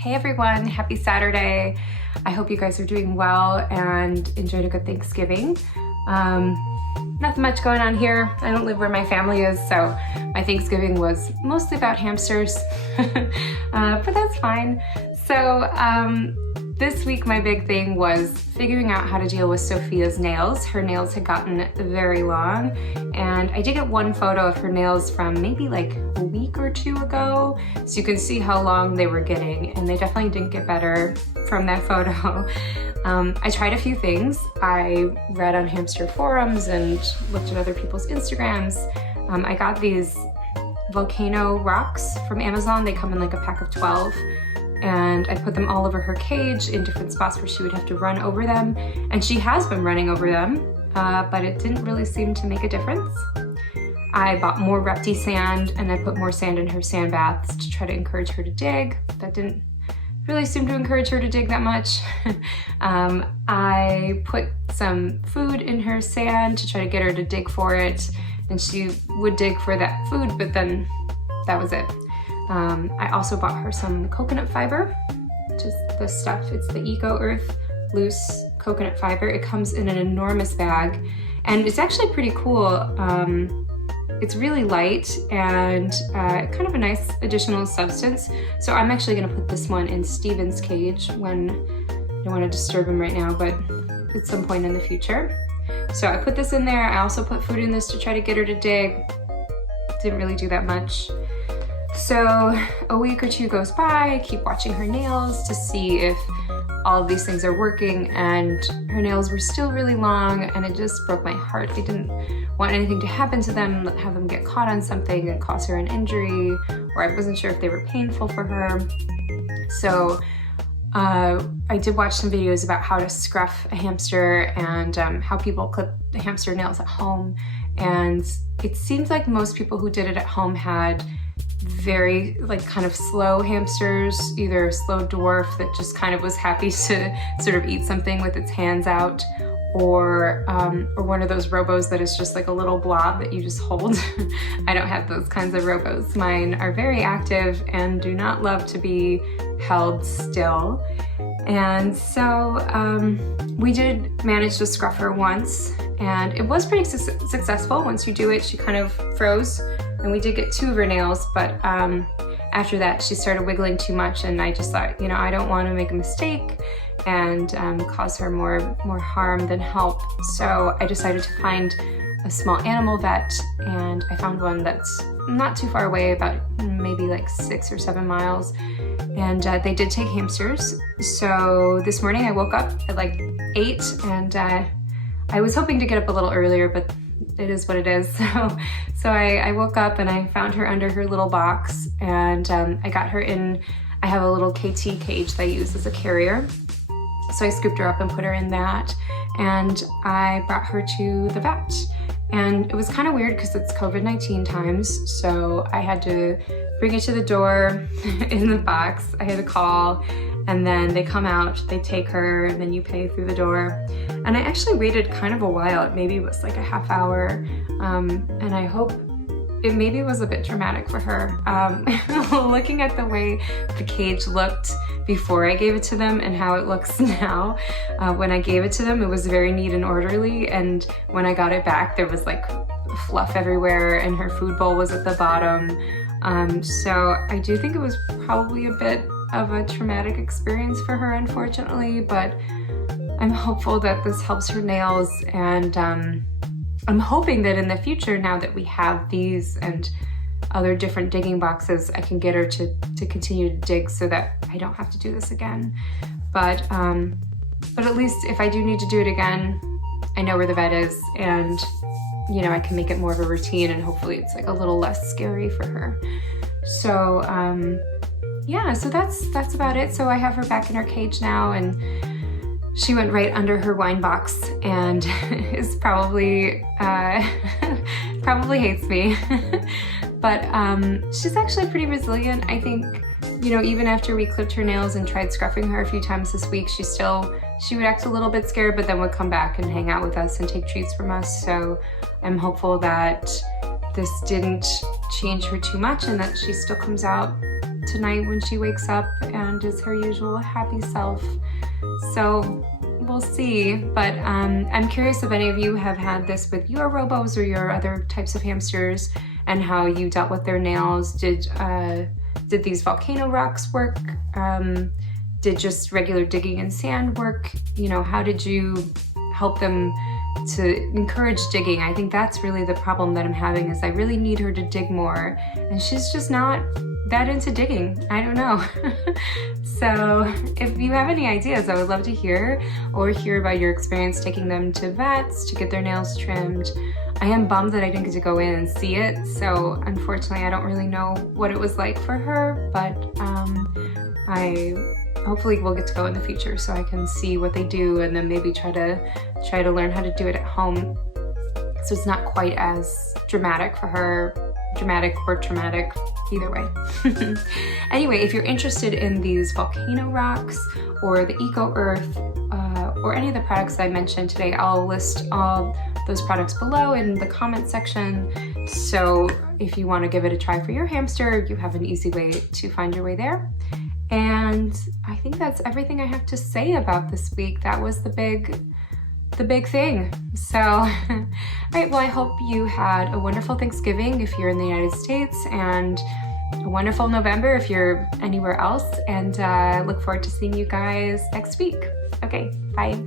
Hey everyone, happy Saturday. I hope you guys are doing well and enjoyed a good Thanksgiving. Nothing much going on here. I don't live where my family is, so my Thanksgiving was mostly about hamsters, but that's fine. So this week my big thing was figuring out how to deal with Sofia's nails. Her nails had gotten very long, and I did get one photo of her nails from maybe like a week or two ago, so you can see how long they were getting, and they definitely didn't get better from that photo. I tried a few things. I read on hamster forums and looked at other people's Instagrams. I got these volcano rocks from Amazon. They come in like a pack of 12. And I put them all over her cage in different spots where she would have to run over them. And she has been running over them, but it didn't really seem to make a difference. I bought more Repti Sand and I put more sand in her sand baths to try to encourage her to dig. That didn't really seem to encourage her to dig that much. I put some food in her sand to try to get her to dig for it. And she would dig for that food, but then that was it. I also bought her some coconut fiber, just this stuff. It's the Eco Earth loose coconut fiber. It comes in an enormous bag, and it's actually pretty cool. It's really light and kind of a nice additional substance. So I'm actually gonna put this one in Steven's cage when I don't wanna disturb him right now, but at some point in the future. So I put this in there. I also put food in this to try to get her to dig. Didn't really do that much. So a week or two goes by, I keep watching her nails to see if all of these things are working, and her nails were still really long, and it just broke my heart. I didn't want anything to happen to them, have them get caught on something and cause her an injury, or I wasn't sure if they were painful for her. So I did watch some videos about how to scruff a hamster and how people clip the hamster nails at home, and it seems like most people who did it at home had very like kind of slow hamsters, either a slow dwarf that just kind of was happy to sort of eat something with its hands out, or one of those robos that is just like a little blob that you just hold. I don't have those kinds of robos. Mine are very active and do not love to be held still. And so we did manage to scruff her once, and it was pretty successful. Once you do it, she kind of froze. And we did get 2 of her nails, but after that she started wiggling too much, and I just thought, you know, I don't want to make a mistake and cause her more harm than help. So I decided to find a small animal vet, and I found one that's not too far away, about maybe like 6 or 7 miles. And they did take hamsters. So this morning I woke up at like 8, and I was hoping to get up a little earlier, but it is what it is. So I woke up and I found her under her little box, and I got her in. I have a little KT cage that I use as a carrier. So I scooped her up and put her in that, and I brought her to the vet. And it was kind of weird because it's COVID-19 times, so I had to bring it to the door in the box. I had to call, and then they come out, they take her, and then you pay through the door. And I actually waited kind of a while. Maybe it was like a half hour, and I hope it maybe was a bit traumatic for her. Looking at the way the cage looked before I gave it to them and how it looks now. When I gave it to them, it was very neat and orderly, and when I got it back, there was like fluff everywhere, and her food bowl was at the bottom. So I do think it was probably a bit of a traumatic experience for her, unfortunately, but I'm hopeful that this helps her nails, and I'm hoping that in the future, now that we have these and other different digging boxes, I can get her to continue to dig so that I don't have to do this again. But at least if I do need to do it again, I know where the vet is, and you know, I can make it more of a routine, and hopefully it's like a little less scary for her. So yeah, so that's about it. So I have her back in her cage now, and she went right under her wine box and is probably hates me. But she's actually pretty resilient. I think, you know, even after we clipped her nails and tried scruffing her a few times this week, she would act a little bit scared, but then would come back and hang out with us and take treats from us. So I'm hopeful that this didn't change her too much and that she still comes out tonight when she wakes up and is her usual happy self. So we'll see, but I'm curious if any of you have had this with your robos or your other types of hamsters and how you dealt with their nails. Did these volcano rocks work? Did just regular digging in sand work? You know, how did you help them to encourage digging? I think that's really the problem that I'm having, is I really need her to dig more, and she's just not that into digging. I don't know. So if you have any ideas, I would love to hear, or hear about your experience taking them to vets to get their nails trimmed. I am bummed that I didn't get to go in and see it, so unfortunately I don't really know what it was like for her, but I hopefully will get to go in the future so I can see what they do and then maybe try to learn how to do it at home, so it's not quite as dramatic for her, dramatic or traumatic, either way. Anyway, if you're interested in these volcano rocks or the Eco Earth or any of the products I mentioned today, I'll list all those products below in the comment section. So if you want to give it a try for your hamster, you have an easy way to find your way there. And I think that's everything I have to say about this week. That was the big thing. So, all right, well, I hope you had a wonderful Thanksgiving if you're in the United States, and a wonderful November if you're anywhere else, and look forward to seeing you guys next week. Okay, bye.